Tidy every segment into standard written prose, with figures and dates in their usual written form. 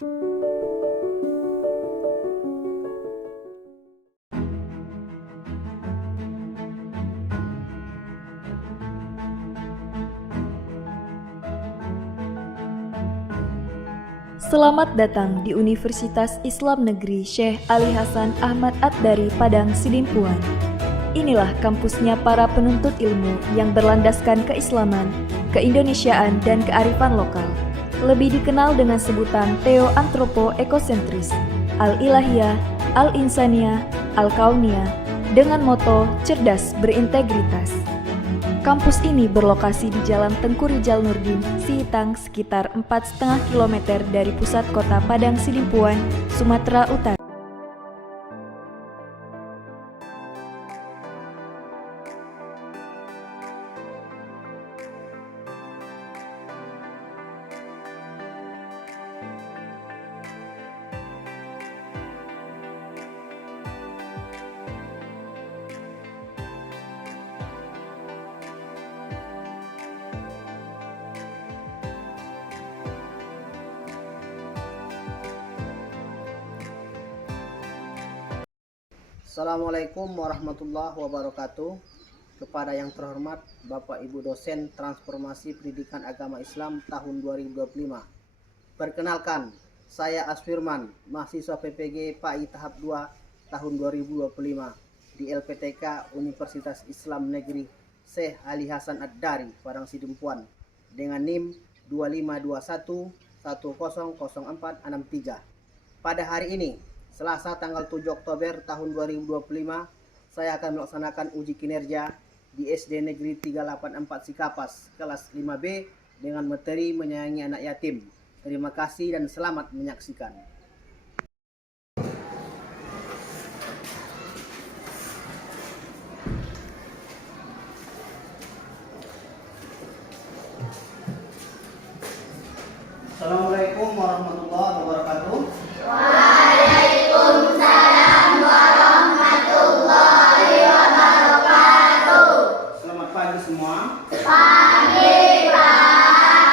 Selamat datang di Universitas Islam Negeri Syekh Ali Hasan Ahmad Ad-Dari Padang Sidimpuan. Inilah kampusnya para penuntut ilmu yang berlandaskan keislaman, keindonesiaan, dan kearifan lokal. Lebih dikenal dengan sebutan Theo-Antropo-Ekosentris, Al-Ilahiyah, Al-Insaniyah, Al-Kauniyah, dengan moto cerdas berintegritas. Kampus ini berlokasi di Jalan Tengku Rijal Nurdin, Sihitang, sekitar 4,5 km dari pusat kota Padang Sidimpuan, Sumatera Utara. Assalamualaikum warahmatullahi wabarakatuh. Kepada yang terhormat Bapak Ibu dosen Transformasi Pendidikan Agama Islam tahun 2025. Perkenalkan, saya Asfirman, mahasiswa PPG PAI tahap 2 tahun 2025 di LPTK Universitas Islam Negeri Syekh Ali Hasan Ad-Dari Padang Sidimpuan dengan NIM 2521100463. Pada hari ini, Selasa tanggal 7 Oktober tahun 2025, saya akan melaksanakan uji kinerja di SD Negeri 384 Sikapas, kelas 5B dengan materi menyayangi anak yatim. Terima kasih dan selamat menyaksikan. Assalamualaikum warahmatullahi wabarakatuh. Waalaikumsalam warahmatullahi wabarakatuh. Selamat pagi semua. Pagi, Pak.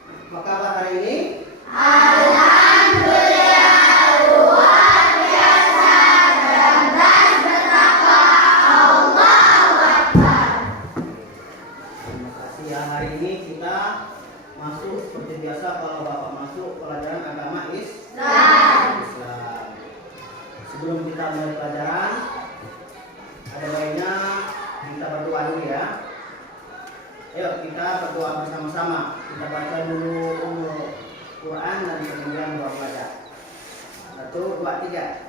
Apa kabar hari ini? Alhamdulillah, luar biasa, cerdas bertakwa, Allahu Akbar. Terima kasih ya. Hari ini kita masuk seperti biasa kalau Bapak masuk pelajaran agama Islam. Sebelum kita mulai pelajaran, ada baiknya kita berdoa dulu ya. Ayo kita berdoa bersama-sama. Kita baca dulu Quran dan kemudian doa pelajar. 1, 2, 3.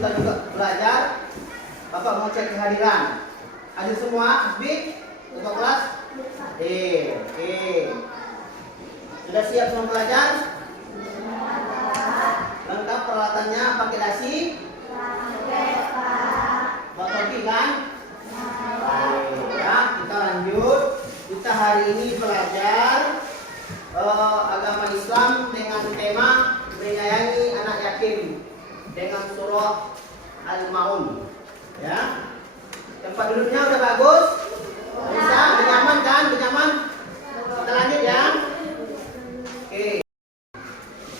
Kita juga belajar. Bapak mau cek kehadiran. Hadir semua, Asbi? Untuk kelas? Oke. Sudah siap semua pelajar? Lengkap peralatannya, pakai dasi? Fotokopi kan? Ya, kita lanjut. Kita hari ini belajar agama Islam dengan tema menyayangi anak yatim dengan surah Al-Maun. Ya, kita Tempat duduknya udah bagus? Bisa? Udah nyaman kan? Udah nyaman? Kita lanjut ya. Oke.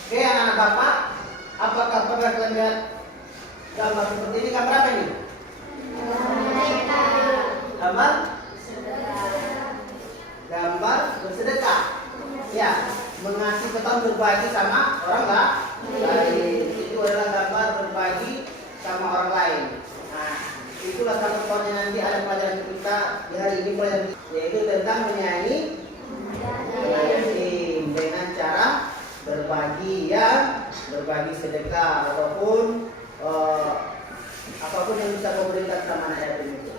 Oke, anak-anak Bapak, apakah pernah kalian lihat gambar seperti ini? Gambar apa ini? Gambar bersedekah. Ya, mengasih ketahuan berbagi sama orang lain. Itu adalah gambar berbagi sama orang lain. Nah, itulah satu poinnya nanti ada pelajaran kita di hari ini, pelajaran yaitu tentang menyanyi dengan cara berbagi, ya, berbagi sedekah ataupun apapun yang bisa kau berikan sama anak yatim itu,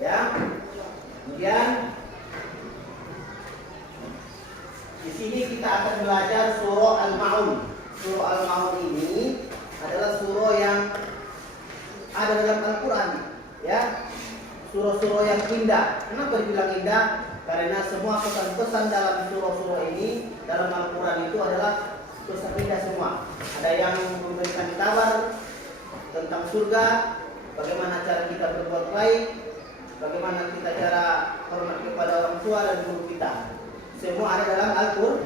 ya. Kemudian di sini kita akan belajar surah Al-Maun. Surah Al-Maun ini adalah surah yang ada dalam Al-Quran, ya. Surah-surah yang indah. Kenapa dibilang indah? Karena semua pesan-pesan dalam surah-surah ini dalam Al-Quran itu adalah pesan indah semua. Ada yang memberikan kabar tentang surga, bagaimana cara kita berbuat baik, bagaimana kita cara hormat kepada orang tua dan guru kita. Semua ada dalam Al-Quran.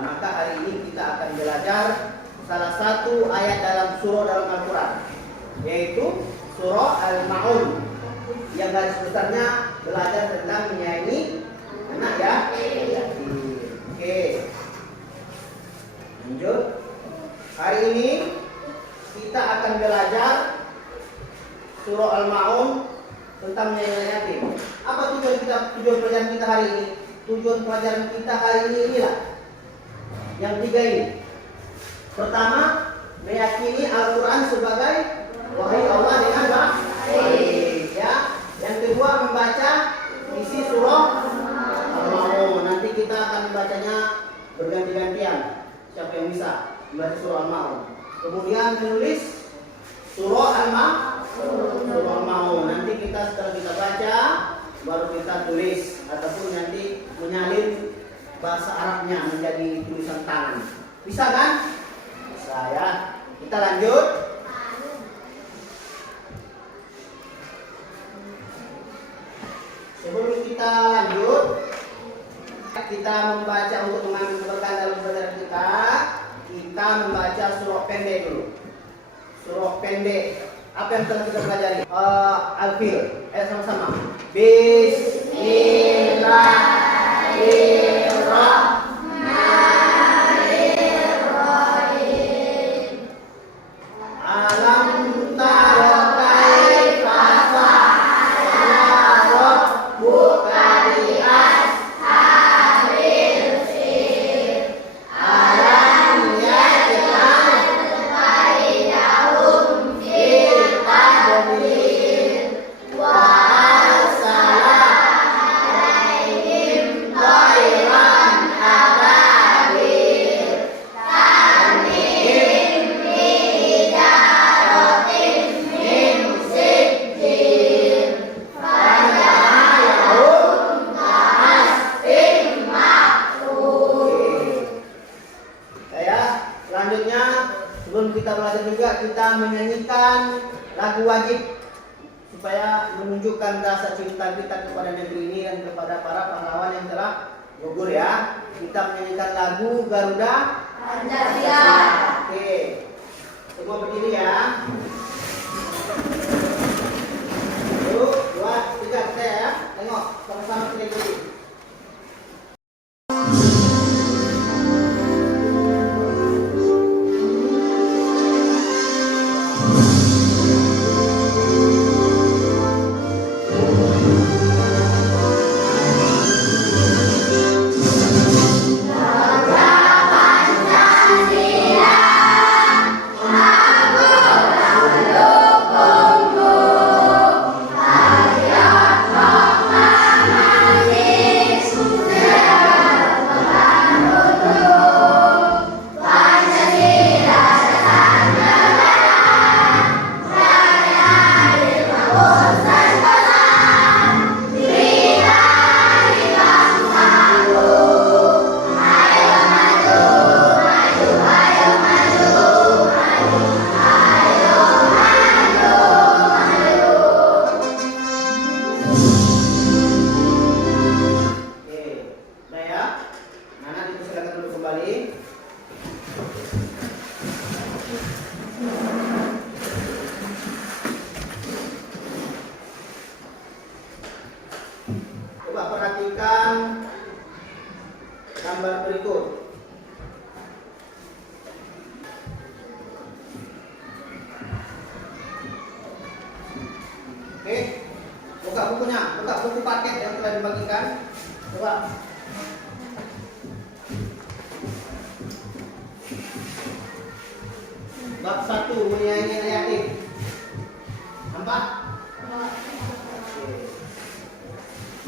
Maka hari ini kita akan belajar salah satu ayat dalam surah dalam Al-Quran, yaitu surah Al-Maun, yang garis besarnya belajar tentang menyayangi anak yatim. Oke, lanjut. Hari ini kita akan belajar surah Al-Maun tentang menyayangi yatim. Apa tujuan pelajaran kita hari ini? Tujuan pelajaran kita hari ini inilah yang tiga ini. Pertama, meyakini Al-Quran sebagai wahyu Allah dengan baik, ya. Yang kedua, membaca isi surah Al-Maun. Nanti kita akan membacanya berganti-gantian. Siapa yang bisa membaca surah Al-Maun? Kemudian menulis surah Al-Maun. Nanti kita setelah kita baca baru kita tulis ataupun nanti menyalin bahasa Arabnya menjadi tulisan tangan. Bisa kan? Bisa, ya. Kita lanjut. Sebelum kita lanjut, kita membaca untuk mengambil berkah dalam pelajaran kita membaca surah pendek dulu. Surah pendek. Apa yang telah kita pelajari? Al-Fil. Sama-sama. Bismillahirrahmanirrahim. Alam tara kaifa fa'ala rabbuka bi ashabil fil. Alam yaj'al kaidahum fil tadlil wa arsala alaihim tayran ababil tarmihim bihijaratin min sijil faja'alahum ka'asfin ma'kul. Ya, selanjutnya sebelum kita belajar juga kita menyanyikan lagu wajib supaya menunjukkan rasa cinta kita kepada negeri ini dan kepada para pahlawan yang telah gugur, ya. Kita menyanyikan lagu Garuda Pancasila. Oke, semua berdiri, ya. 1, 2, 3, kita, ya. Tengok sama-sama kita berdiri. Pancasila, Pancasila, perhatikan gambar berikut. Oke, buka bukunya, buka buku paket yang telah dibagikan. Coba. Bab 1, menyayangi anak yatim. Nampak? Oke.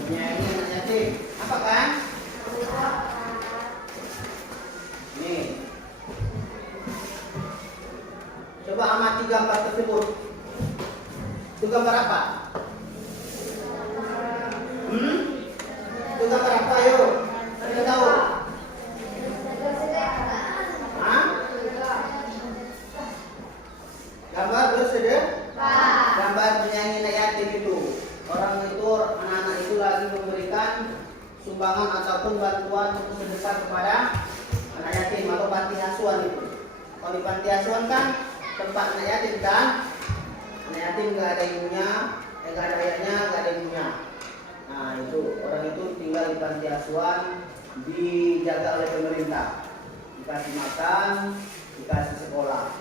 Menyayangi anak yatim. Apa kan? Nih. Coba amati gambar tersebut. Itu gambar apa? Itu gambar apa, ayo? Kita tahu. Hah? Gambar bersedekah. Gambar menyayangi anak yatim itu. Orang itu, anak-anak itu lagi memberikan sumbangan ataupun bantuan untuk sedekah kepada anak yatim atau panti asuhan itu. Kalau di panti asuhan kan tempat anak yatim kan? Anak yatim nggak ada ibunya, nggak ada ayahnya, nggak ada ibunya. Nah itu orang itu tinggal di panti asuhan, dijaga oleh pemerintah, dikasih makan, dikasih sekolah.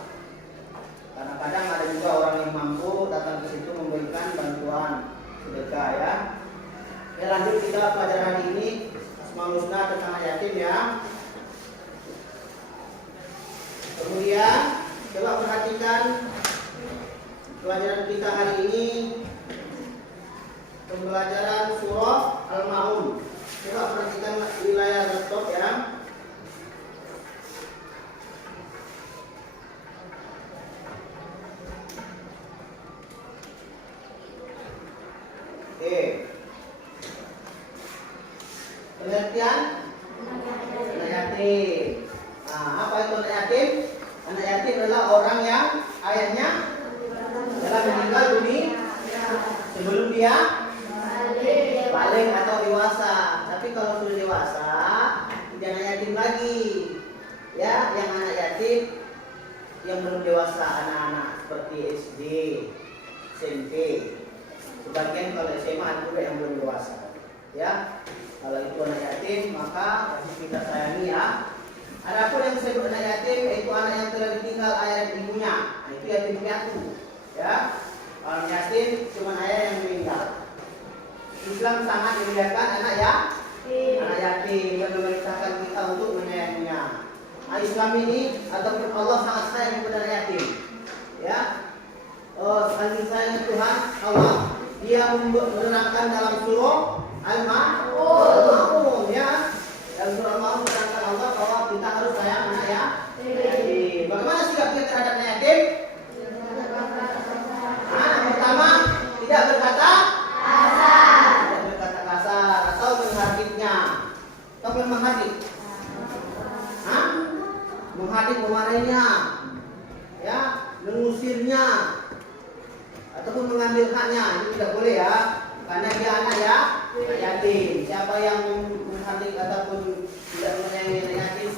Kadang-kadang ada juga orang yang mampu datang ke situ memberikan bantuan sedekah ya. Oke, lanjut kita pelajaran hari ini Asmaul Husna tentang anak yatim ya. Kemudian coba perhatikan pelajaran kita hari ini, pembelajaran surah Al-Maun. Coba perhatikan wilayah laptop ya. Oke. Pengertian anak yatim. Nah, apa itu anak yatim? Anak yatim adalah orang yang ayahnya telah meninggal dunia sebelum dia balik atau dewasa. Tapi kalau sudah dewasa, tidak anak yatim lagi. Ya, yang anak yatim yang belum dewasa, anak-anak seperti SD, SMP. Sebagian kalau SMA ada juga yang belum dewasa. Ya, kalau itu anak yatim maka harus kita sayangi ya. Adapun yang disebut anak yatim yaitu anak yang telah ditinggal ayah dan ibunya. Nah, itu yatim piatu. Ya, orang yatim cuma ayah yang meninggal. Islam sangat memuliakan anak ya, anak yatim dan memerintahkan kita untuk menyayanginya. Nah, Islam ini ataupun Allah sangat sayang kepada anak yatim. Ya, saking sayang Tuhan Allah. Dia menerangkan dalam surah Al-Maun ya. Dalam surah Al-Maun menerangkan Allah bahwa kita harus sayang anak yatim. Bagaimana sikap kita terhadap anak yatim? Pertama, tidak berkata kasar. Tidak berkata kasar atau menghardiknya. Atau menghardik. Menghardik, memarahinya. Ya, mengusirnya. Ataupun mengambil haknya, itu tidak boleh ya, karena dia anak ya, anak yatim. Siapa yang menghardik ataupun tidak menyayangi anak yatim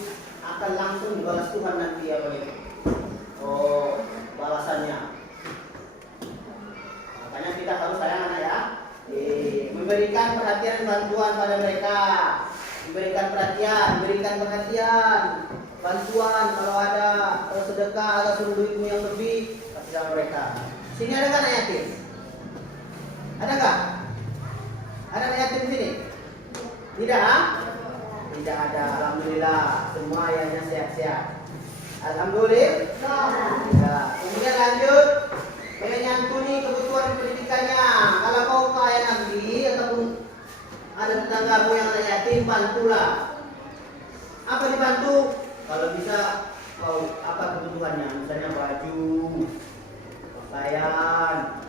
akan langsung dibalas Tuhan nanti ya begitu. Balasannya. Makanya kita harus sayang anak ya, memberikan perhatian bantuan pada mereka, memberikan perhatian, bantuan kalau ada sedekah atau duitmu yang lebih kasih sama mereka. Sini ada nggak anak yatim? Ada nggak? Ada anak yatim di sini? Tidak? Tidak ada. Alhamdulillah. Semua ayahnya sehat-sehat. Alhamdulillah. Ya. Kemudian lanjut menyantuni kebutuhan pendidikannya. Kalau kau kaya nanti ataupun ada tetanggamu yang anak yatim, bantulah. Apa dibantu? Kalau bisa kau apa kebutuhannya? Misalnya baju, pakaian,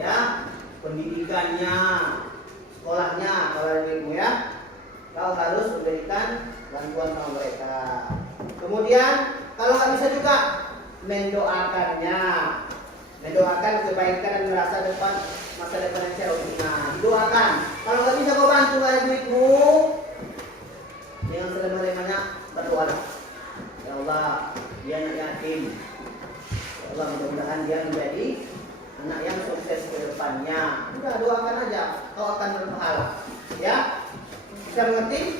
ya, pendidikannya, sekolahnya, kalau dirimu ya, kau harus memberikan bantuan sama mereka. Kemudian kalau nggak bisa juga mendoakannya, mendoakan kebaikan dan merasa depan masa depan yang cerah. Nah, doakan. Kalau nggak bisa kau bantu dengan duitmu, yang sebenarnya berdoa. Ya Allah, dia anak yatim. Allah mudah-mudahan dia menjadi anak yang sukses ke depannya. Udah doakan aja, kau akan berpahala. Ya. Bisa mengerti?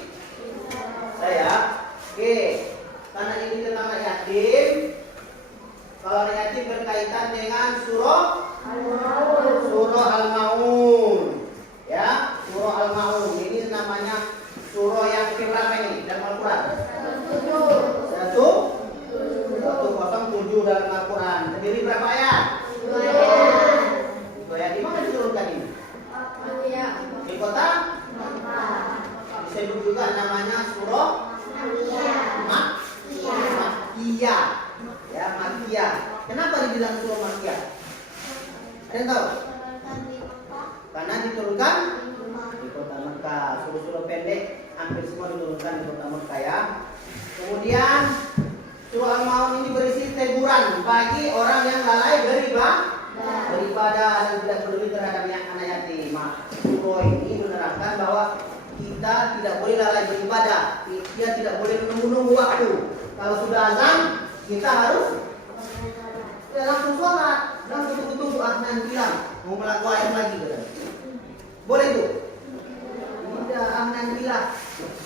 Saya? Oke. Karena ini tentang anak yatim. Kalau anak yatim berkaitan dengan surah Al-Maun. Ya, surah Al-Maun. Ini namanya surah yang keberapa ini dalam Al-Quran? 107 dalam Al-Quran. Terdiri berapa ayat? 2 ayat. Di mana diturunkan ini? Di kota? Disebut juga namanya surah Makkiyah. Ya, Makkiyah. Kenapa dibilang surah Makkiyah? Ada yang tahu? Karena diturunkan di kota Mekah. Surah-surah pendek hampir semua diturunkan di kota Mekah ya. Kemudian surah Al-Maun ini berisi teguran bagi orang yang lalai beribadah dan tidak peduli terhadap anak yatim. Surah ini menerangkan bahwa kita tidak boleh lalai beribadah. Kita tidak boleh menunggu waktu. Kalau sudah azan, kita harus langsung sholat. Jangan tunggu-tunggu azan bilang mau melakukan ayat lagi. Boleh itu? Tidak, azan bilang.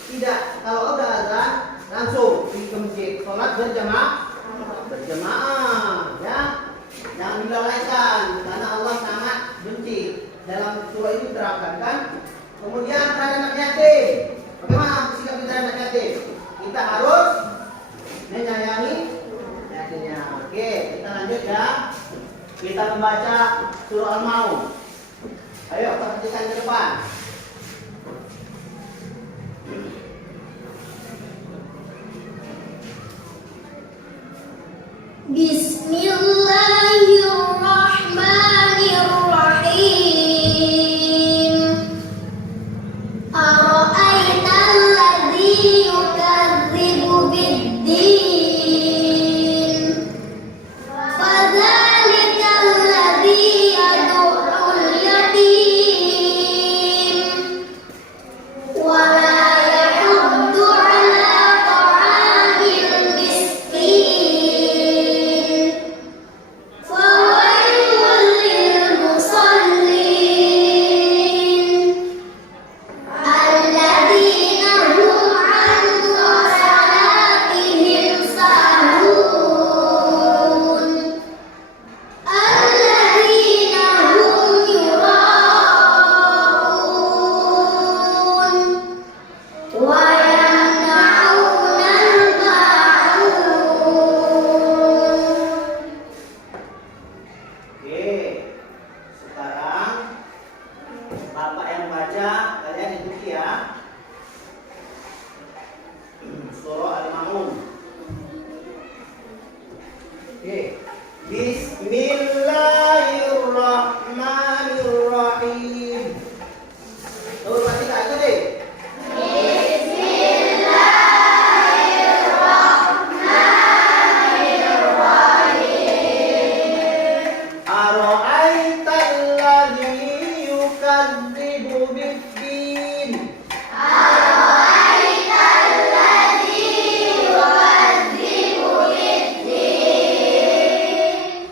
Tidak. Kalau udah azan, langsung pergi ke masjid, sholat berjamaah, ya. Jangan dilalaikan, karena Allah sangat benci. Dalam surah ini terangkan kan. Kemudian terhadap anak yatim, bagaimana sikap kita terhadap anak yatim? Kita harus menyayangi yatimnya. Oke, kita lanjut ya. Kita membaca surah Al-Maun. Ayo, perhatikan ke depan. Bismillahirrahmanirrahim. Ara'aital ladzi yukadzibu biddin. Fadzalikal ladzi yad'ul yatim. Wa la yahuddu 'ala ta'amil miskin. Fawailul lil musallin alladzina hum 'an salatihim sahun alladzina hum yura'un wa yamna'unal ma'un. Oke, sekarang Bapak yang baca, kalian ikuti ya. Surah Al-Maun. Oke, Bismillahirrahmanirrahim. Tuh, berarti kak ikuti. Ara'aital ladzi yukadzibu biddin.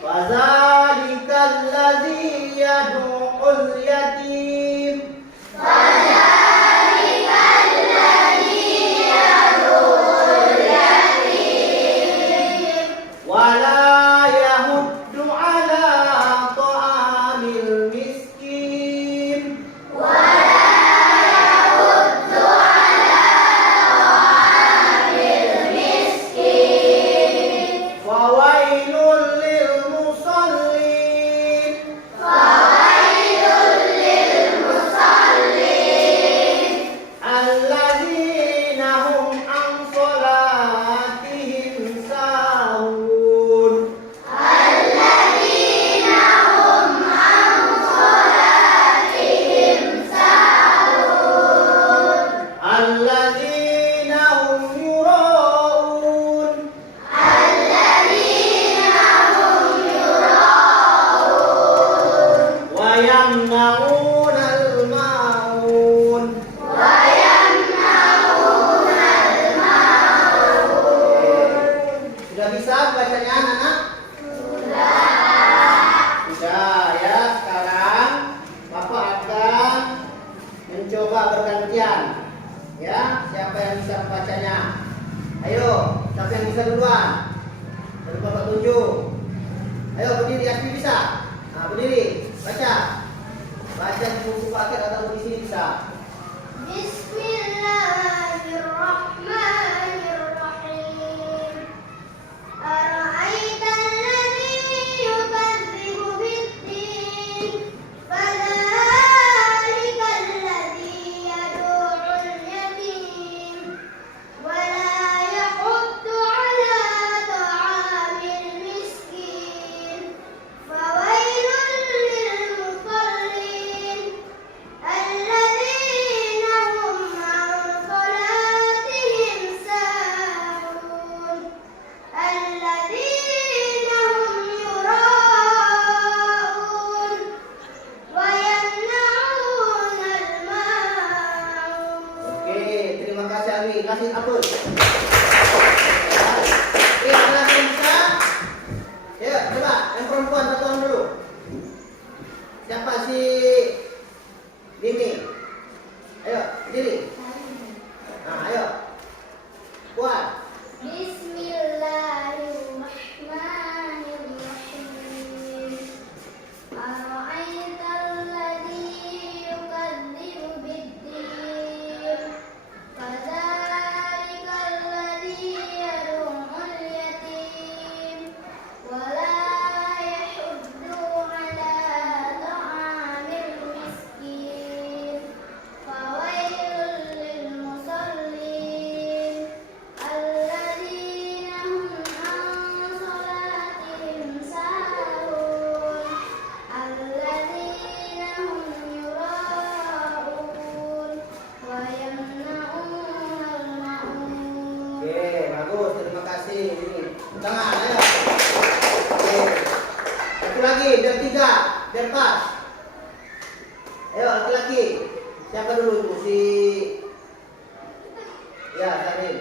Fadzalikal ladzi yad'ul yatim. Wala yahuddu 'ala ta'amil miskin. Fawailul lil musallin. Alladzina hum 'an salatihim sahun. Alladzina hum yura'un. Wa yamna'unal ma'un. Sudah bisa bacanya anak-anak? Sudah ya. Sekarang Bapak akan mencoba bergantian. Baca di buku paket atau di sini bisa. Bismillahirrahmanirrahim. Ara'aita alladhi yukadzibu bid-din, fadhalika alladhi yad'ul yatim, wa la yahuddu 'ala ta'amil miskin, fawailun lil musallin, alladzina hum 'an salatihim sahun, alladzina hum yura'un wa yamna'unal ma'un. Oke, terima kasih Ami. Kasih apel. Oke, ada lagi yang bisa? Ya, coba yang perempuan satu orang dulu. Siapa si Mimi? Ayo, berdiri. Nah, ayo. Kuat. Bismillahirrahmanirrahim. Ara'aital ladzi yukadzibu bid-din, fadzalikal ladzi yad'ul yatim, wa la yahuddu 'ala ta'amil miskin, fawailul lil musallin, alladzina hum 'an salatihim sahun, alladzina hum yura'un wa yamna'unal ma'un. Oke, bagus. Terima kasih. Ini tangan, ayo. Oke. Satu lagi, biar 3, biar pas. Ayo, laki-laki. Siapa dulu tuh? Si ya, Sarin.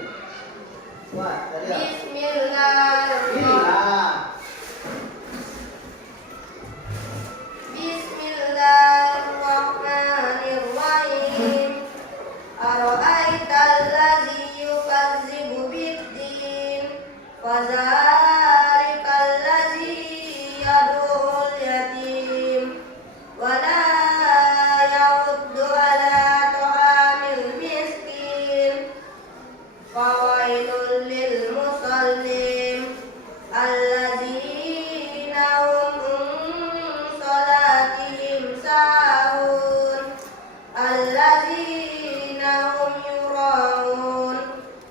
Kuat, tadi ya. Bismillahirrahmanirrahim. Inilah. Bismillahirrahmanirrahim. Ara'aital ladzi yukadzibu bid-din, fadzalikal ladzi yad'ul yatim, wa la yahuddu 'ala ta'amil miskin, fawailul lil musallin, alladzina hum salatihim sahun, alladzina hum yura'un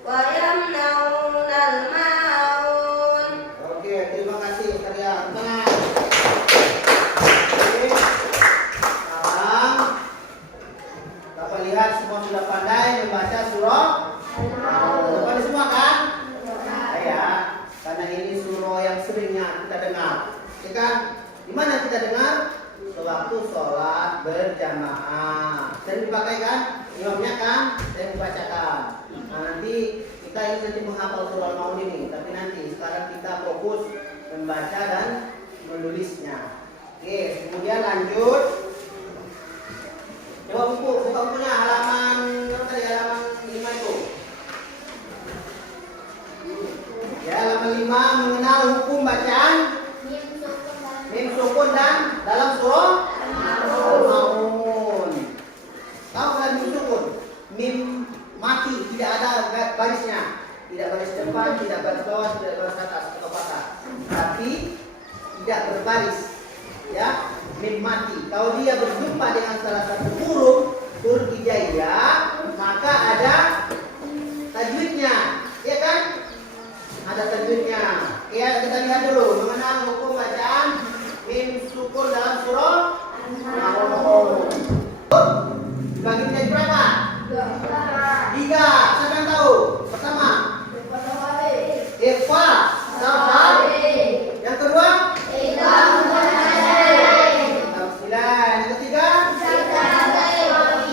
wa yamna'unal ma'un. Oke, terima kasih kalian. Tangan. Oke. Sekarang Bapak lihat semua sudah pandai membaca surah. Sudah pandai semua kan? Ya, karena ini surah yang seringnya kita dengar. Ya kan? Di mana kita dengar? Sewaktu sholat berjamaah. Sering dipakai kan? Imamnya kan? Saya membacakan. Nah, nanti kita ini nanti menghafal surah Al-Maun ini. Tapi nanti sekarang kita fokus membaca dan menulisnya. Oke, kemudian lanjut. Coba buka bukunya halaman berapa tadi? Halaman 5 itu. Ya, halaman 5 mengenal hukum bacaan mim sukun dan dalam surah Al-Maun. Tahu kan mim sukun? Mim mati, tidak ada barisnya. Tidak baris depan, tidak baris bawah, tidak baris atas atau patah. Tapi tidak berbaris. Ya, mim mati. Kalau dia berjumpa dengan salah satu huruf hijaiyah, maka ada tajwidnya. Ya kan? Ada tajwidnya. Ya, kita lihat dulu mengenal hukum bacaan mim sukun dalam surah Al-Maun. Dibagi menjadi berapa? 3. Siapa yang tahu? Pertama, Ikhfa, Safal. Yang kedua, Tafsilan. Yang ketiga,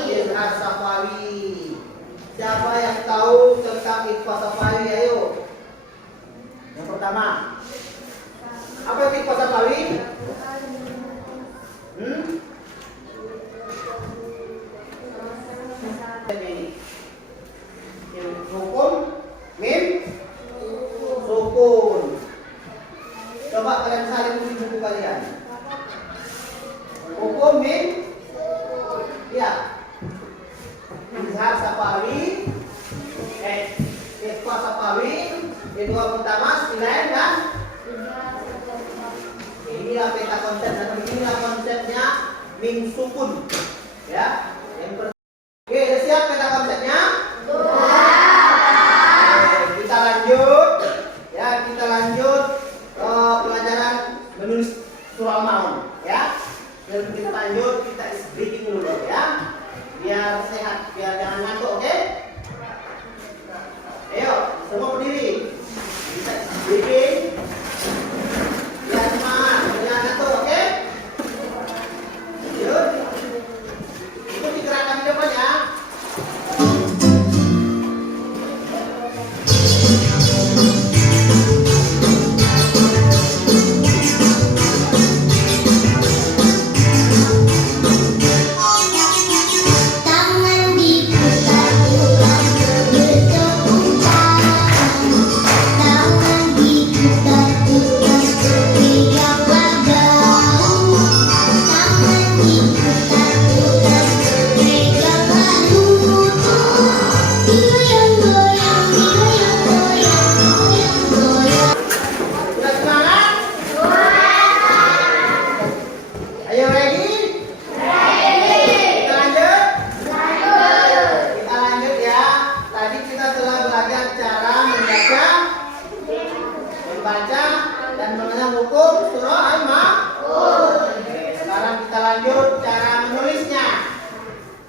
Izhar Safawi. Siapa yang tahu tentang Ikhfa Safawi? Ayo. Yang pertama sukun. Ya. Oke, udah siap kata konsepnya? Kita lanjut. Ya, kita lanjut pelajaran menulis surah Al-Maun. Ya. Sebelum kita lanjut, kita breathing dulu ya. Biar sehat, biar jangan ngantuk, oke? Ayo, semua berdiri. Kita breathing. Biar semangat, jangan ngantuk, oke? Yuk. Ikuti gerakan di depan ya. Tangan diputar-putar bertepuk tangan. Tangan diputar-putar pegang bahu. Tangan diputar-putar pegang lutut. Goyang-goyang, goyang-goyang, goyang-goyang. Sudah semangat? Ayo ready? Kita lanjut? Kita lanjut ya. Tadi kita telah belajar cara membaca dan mengenal hukum surah Al-Maun. Oke, sekarang kita lanjut cara menulisnya.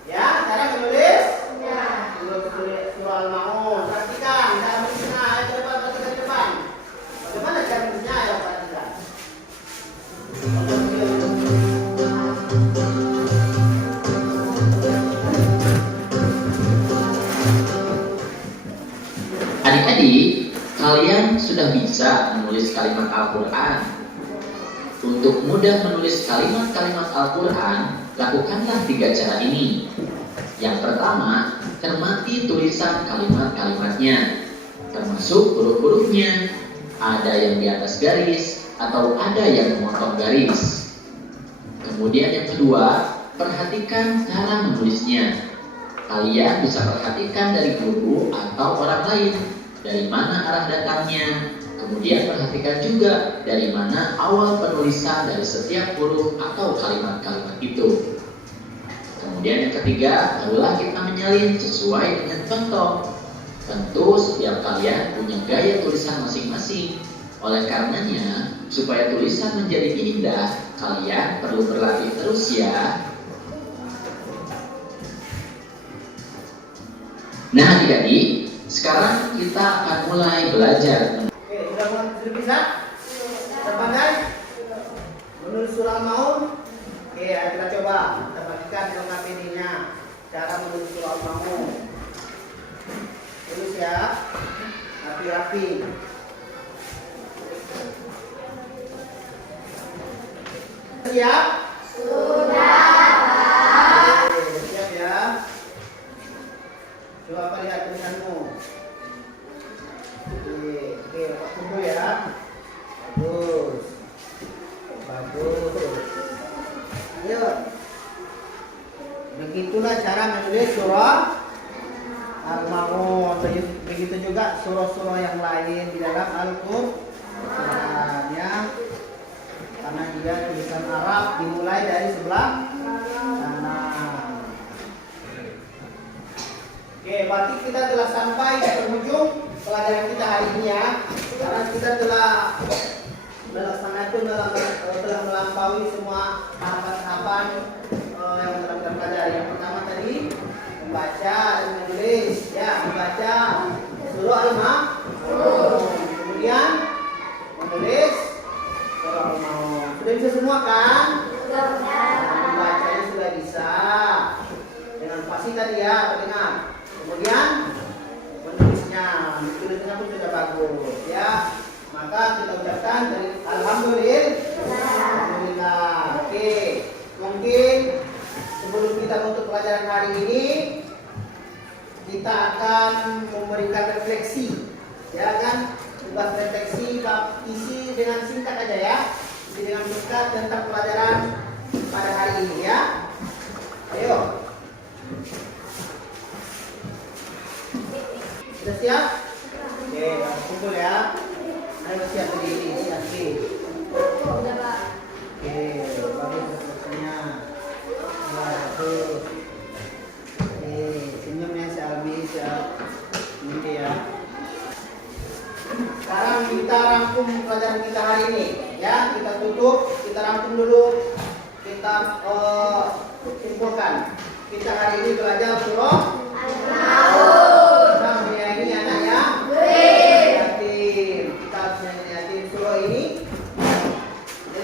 Ya, cara menulis surah Al-Maun. Perhatikan cara menulisnya. Ayo ke depan, perhatikan ke depan. Bagaimana cara menulisnya? Ayo perhatikan. Adik-adik, kalian sudah bisa menulis kalimat Al-Quran. Untuk mudah menulis kalimat-kalimat Al-Quran, lakukanlah 3 cara ini. Yang pertama, cermati tulisan kalimat-kalimatnya, termasuk huruf-hurufnya. Ada yang di atas garis atau ada yang memotong garis. Kemudian yang kedua, perhatikan cara menulisnya. Kalian bisa perhatikan dari guru atau orang lain, dari mana arah datangnya. Kemudian perhatikan juga dari mana awal penulisan dari setiap huruf atau kalimat-kalimat itu. Kemudian yang ketiga, barulah kita menyalin sesuai dengan contoh. Tentu setiap kalian punya gaya tulisan masing-masing. Oleh karenanya, supaya tulisan menjadi indah, kalian perlu berlatih terus ya. Nah adik-adik, sekarang kita akan mulai belajar. Oke, sudah bisa? Sudah pandai? Menulis surah Al-Maun? Oke, ayo kita coba. Kita bagikan dengan KPD-nya. Cara menulis surah Al-Maun. Tulis ya. Rapi-rapi. Siap? Oke, siap ya. Coba apa lihat tulisanmu. Oke, Pak Kumpul ya. Bagus. Bagus. Ayo. Begitulah cara menulis surah Al-Maun. Begitu juga surah-surah yang lain di dalam Al-Qur'an ya. Karena dia tulisan Arab dimulai dari sebelah kanan. Oke, berarti kita telah sampai di penghujung pelajaran kita hari ini ya. Karena kita telah telah melampaui semua tahapan-tahapan yang telah kita pelajari. Yang pertama tadi membaca dan menulis, ya membaca surah Al-Maun. Kemudian menulis surah Al-Maun. Sudah bisa semua kan? Membacanya sudah bisa. Dengan fasih tadi ya, dengar. Kemudian menulisnya pun sudah bagus ya. Maka kita ucapkan dari Alhamdulillah. Oke, mungkin sebelum kita untuk pelajaran hari ini kita akan memberikan refleksi, ya kan? Tugas refleksi isi dengan singkat aja ya, isi dengan singkat tentang pelajaran pada hari ini ya. Ayo. Sudah siap? Oke, kumpul ya. Ayo siap berdiri, siap. Oke, bagus refleksinya. hari ini. Ya, kita tutup, kita rangkum dulu, kita simpulkan. Kita hari ini belajar surah Al-Maun. Ini anak ya. Yatim. Kita harus yatim surah ini.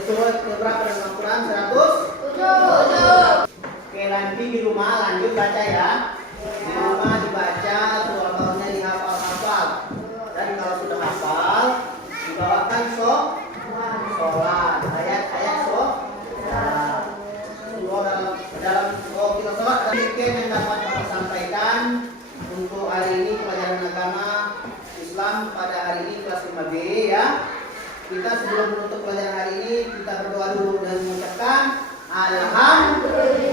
Surah berapa dalam Al-Quran? 107. Oke, nanti di rumah lanjut baca ya. Di rumah dibaca, surah Al-Maunnya dihafal-hafal. Dan kalau sudah hafal, dibawakan sholat, ayat-ayat sholat. Dalam kita sholat dan mungkin yang dapat Bapak sampaikan untuk hari ini pelajaran agama Islam pada hari ini kelas 5B ya. Kita sebelum menutup pelajaran hari ini kita berdoa dulu dan mengucapkan Alhamdulillah.